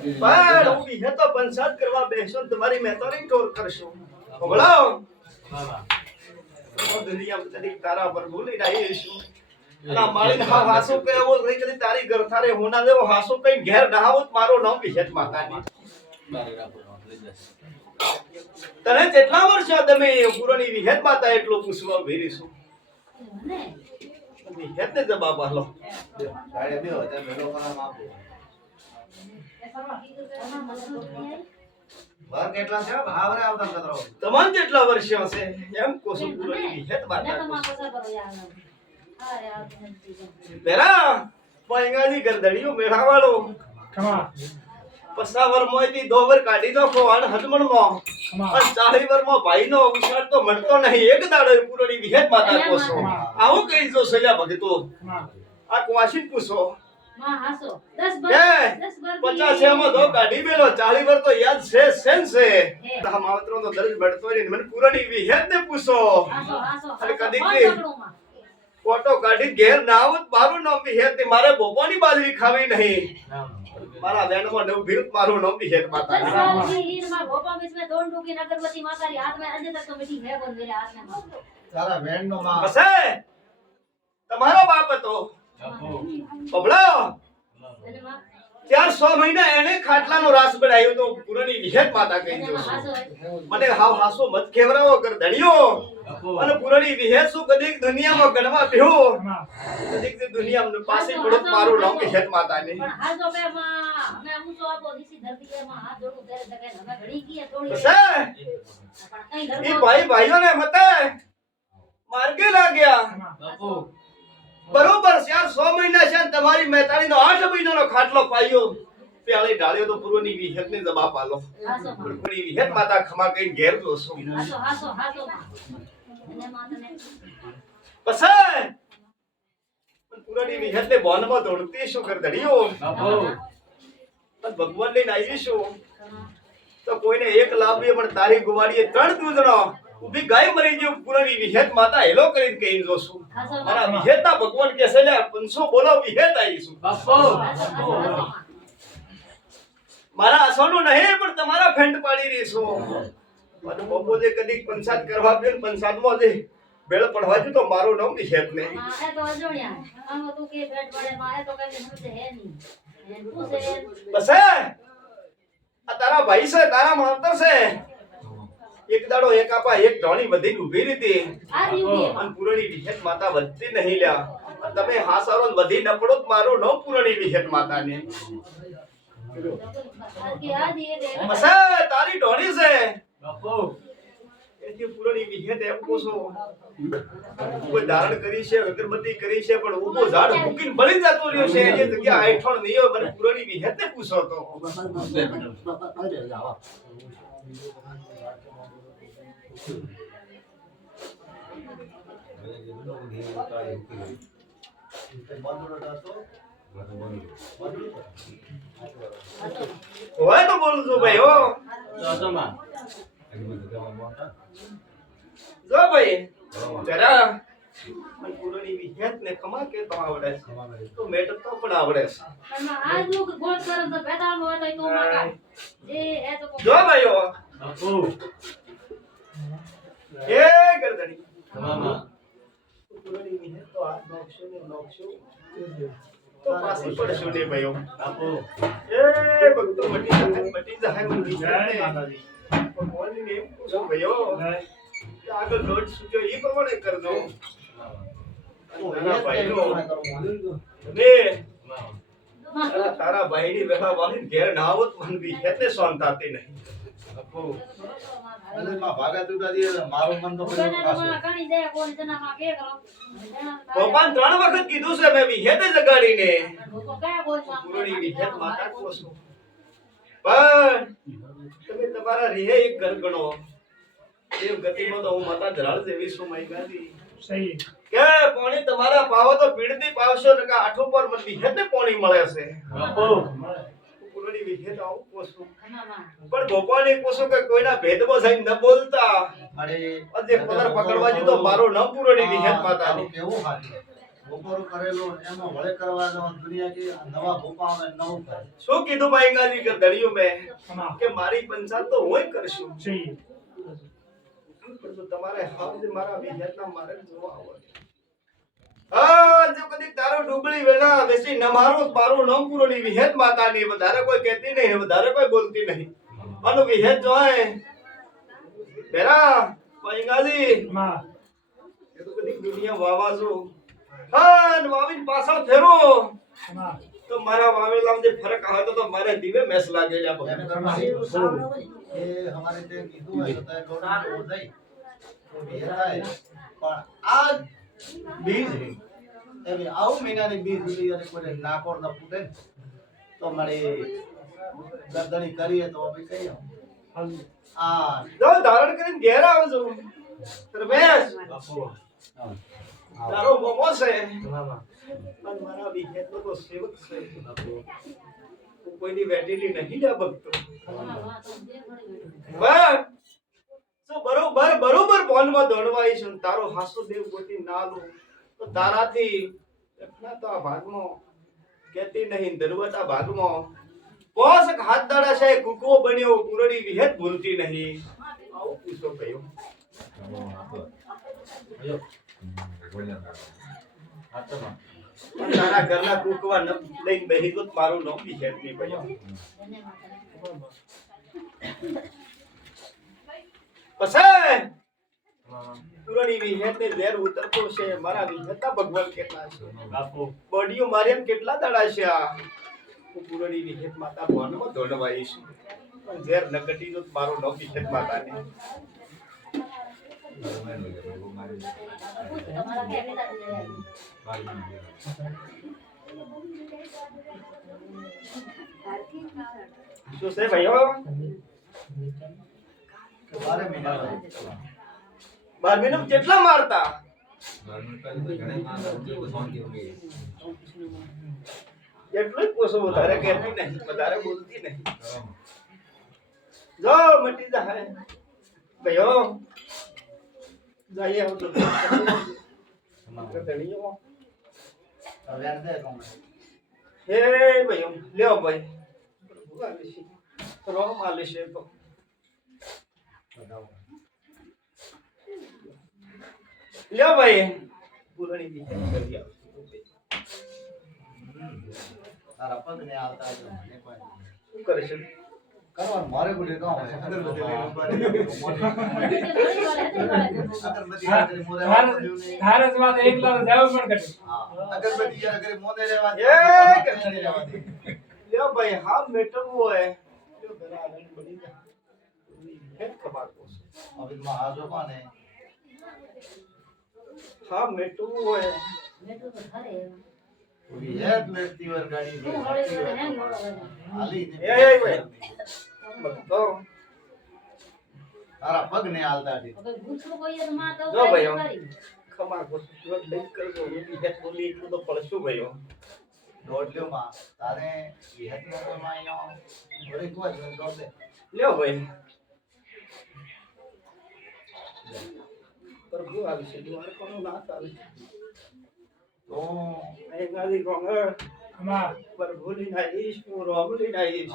પણ હું વિહે તો પંચાયત કરવા બેસો તમારી મહેતાની ટોર કરશો બોલો દુનિયા બધી તારા પર બોલી રહી છું ના મારી હા હાસો કે એવો રહી કદી તારી ઘર થારે હોના દેવો હાસો કઈ ઘેર નહાવત મારો નામ વિહત માતાની તને કેટલા વર્ષ તમે પુરાણી વિહત માતા એટલો પૂછવા ભેરીશું વિહત ને જવાબ આલો સાડે બે હતા મેલો કામ આપો વાર કેટલા છે ભાવરે આવતા કતરો તમાન કેટલા વર્ષ હશે એમ કોસો પુરાણી વિહત માતા બેરા પૈંગાજી ગરદડીઓ મેળાવાળો કમા પસાવર મોયથી દોવર કાઢી નાખો અને હદમણ માં અને ચાલી વર માં ભાઈ નો અવસર તો મળતો નહીં એક દાડો પુરાણી વિહત માતા કોસો આવું કઈ જો સલ્યા ભગતો આ કવાશી પૂછો માં હાસો 10 એ બર 50 માં દો કાઢી મેલો 40 વર તો યાદ છે સેન છે તા માવતરો તો દરજ બળતો ને મને પુરાણી વિહત ને પૂછો હાસો અને કદી કે ફોટો કાઢી ઘેર ના આવત મારું નામ વિહત ને મારે બોપાની બાજરી ખાવી નહીં મારા વેણમાં નવ ભીત મારું નામ વિહત માતા તારા વેણ નો માં બસે તમારો બાપ હતો બબલો 400 મહિના એને ખાટલાનો રાસ બનાવ્યો તો પુરાણી વિહત માતા કહી દો મને હાવ હાસો મત કેવરાવો કર ધણિયો અને પુરાણી વિહત શું કદીક દુનિયામાં ગણવા બેહો કદીક તે દુનિયામાં પાસે પડત મારું નામ વિહત માતા ને બસે એ ભાઈ ભાઈઓને મતે માર્ગે લાગ્યા બરોબર 400 મહિના છે તમારી મહેતાણીનો 8 મહિનાનો ખાટલો પાયો પેલી ઢાળ્યો તો પુરોની વિહત ને જવાબ આલો પુરોની વિહત માતા ખમા કઈ ઘેર જોશો પસે પુરોની વિહત ને બોનમાં દોડતી શું કર દડિયો ભગવાન લઈને આવીશું તો કોઈને એક લાભીએ પણ તારી ગુવાડીએ 3 દૂધનો ઉભી ગાય મરી ગયો પુરાણી વિહત માતા હેલો કરીને કહી જોશું મારા વિહેતા ભગવાન કે છે લે 500 બોલો વિહેત આવીશું મારા આસોનું નહીં પણ તમારા ફેંટ પાડી રહીશું મને બપોરે કદી પંચાયત કરવા બેન પંચાયતમાં જે બેળ પડવા જો તો મારું નામ વિહેત ને બસ આ તારા ભાઈ છે તારા માવતર છે એક દાડો એક આપા એક ઢોણી વધી ઊભી રીતી અને પુરાણી વિહત માતા વધતી નહીં લ્યા તમે હાસારો વધી ન પડો મારું નો પુરાણી વિહત માતા ને બસ તારી ઢોણી છે એથી પુરાણી વિહત એમ કોસો કોઈ ધારણ કરી છે અગરબત્તી કરી છે પણ ઊભો ઝાડ મૂકીને બળી જતો રહ્યો છે એ જગ્યા આઠણ નહીં હોય મને પુરાણી વિહત ને પૂછો તો હોય તો બોલું છું ભાઈ હો જો ભાઈ જરા મને પુરાણી વિહત ને ખમા કે તો આવડે તો મેટર તો પણ આવડે જો ભાઈઓ એ ગરદણી પુરાણી વિહત તો આ નોકશો તો પાછી પડશો ને ભાઈઓ એ ભક્તો મટી જાય મટી જાય ભગવાનની નેમ પૂછો ભાઈઓ આગળ રોડ સૂચો એ પ્રમાણે કરજો તારા ભાઈ ની વેલા વાળી ઘેર ના આવત મન વિહત ને સોન થાતી નહીં અને માં ભાગા તૂટા દે મારું મન તો કોઈ પાછો ભગવાન 3 વખત કીધું છે મે વિહત જગાડીને પુરાણી વિહત માતા કોસો પણ તમે તમારા રીહે એક ઘર ગણો દેવ ગતિમાં તો હું માતા ધરાળ જેવી છું માઈ ગાદી સહી કે પાણી તમારા પાવો તો પીડતી પાવશો ને કે આઠો પર મને વિહત ને પાણી મળે છે પુરાણી વિહત આવું કોસો પણ ભગવાને કોસો કે કોઈના ભેદમાં જઈને ન બોલતા અરે અજે પદર પકડવા જો તો મારો ન પુરાણી વિહત માતા કેવું હાલી બપોરું કરેલું એમાં વળે કરવા જવાનું દુનિયા કે નવા ભૂપા આવે નવું કરે. શું કીધું ભાઈ ગાદી કે દળિયું મેં કે મારી પંચાયત તો હું કરશું પરંતુ તમારે હાલ મારા વિદ્યાર્થીના મારે જોવા આવે જો કદી તારો ડુબળી વેળા બેસી ન મારું મારું નામ પૂરોની વિહેત માતાની વધારે કોઈ કહેતી નહીં વધારે કોઈ બોલતી નહીં અનુ વિહેત જોય બેરા ભાઈ ગાદી એ તો કદી દુનિયા વાવાજો હા વાવીને પાછળ ફેરો તો મારા વાવેલામાં જે ફરક આવે તો મારે દીવે મેસ લાગેલા એને બગા કરવાનું એ અમારે તે કીધું હોય તો તે દોડો જાય તો બે થાય પણ આ બીજ એવી આવું મહિનાની બીજ ઉલી અને કોઈ નાકોર ન ફૂટે ને તો મારી ગરદણી કરીએ તો અમે કહીએ આ જો ધારણ કરીને ઘેર આવજો રમેશ તારો મોમો છે અને મારા વિહેતનો તો સેવક છે હું કોઈની વેટેલી નહીં જા ભક્તો બસ તો બરોબર બોલમાં દોડવાઈ છું તારો હાસો દેવ ગોતી નાલું તો તારાથી એટલા તો આ ભાગમાં કેતી નહીં દરવતા ભાગમાં પોસક હાથ દાડા છે કુકવો બન્યો પૂરડી વિહેત ભૂલતી નહીં આવું પૂછો કયો તારા ઘરના કુકવા લઈને બેહી તો મારું નામ વિહેત નહીં પડ્યો પછી પૂરડી વિહેત ને ઝેર ઉતરતો છે મારા વિહેતના ભગવાન કેટલા છે બોડીઓ મારી એમ કેટલા દાડા છે આ હું પૂરડી વિહેત માતા ભવનમાં દોડવાઈ છું પણ ઝેર નકટી નું મારું નામ વિહેત માતા ને શું છે ભાઈઓ 12 મહિના 12 મહિના કેટલા મારતા એટલું જ પોસો વધારે કહેતી નહીં વધારે બોલતી નહીં જો મટી જાય ભાઈઓ જઈએ આવતો ધણીઓ હવે દે કોમ હે ભાઈઓ લ્યો ભાઈ રોમ આલે છે તો લ્યો ભાઈ પૂરણી દી કરી આવ તારા પગ ને આવતા જ મને કોઈ શું કરે છે કરવાનું મારે બોલે કામ હોય અગરબત્તી લઈને ઉભા રહી અગરબત્તી મોરે ભારત માં એકલા જાવ પણ કરે હા અગરબત્તી યાર કરે મોદે રહેવા દે એ કરે રહેવા દે લ્યો ભાઈ હા મેટરવું હોય લ્યો ઘણા આગળ બની જાય હેડ કમાતો હવે માં આજો કોને હા મેટરવું હોય મેઠું તો ખરે ઓલી હેડ લેતી વર ગાડી હું હોળી જોડે હેંગ મોળો હાલી એ ભાઈ ભક્તો તારા પગ ને હાલતા હતી હવે ભૂસું કોઈએ તો માં તો જો ભાઈઓ. કરી ખમા કોશિશ લઈ કરજો એની હેડ બોલી એટલું તો પડશું ભાઈઓ દોડલ્યો માં તારે હેડ નો તો માં આયો ઘરે કોઈ જ દોડ દે લ્યો ભાઈ પ્રભુ આવી છે દ્વાર કોનો નાથ આવી છે તો એ ગાદી કોંગર આમાં પ્રભુ લીના ઈશ રોમ લીના ઈશ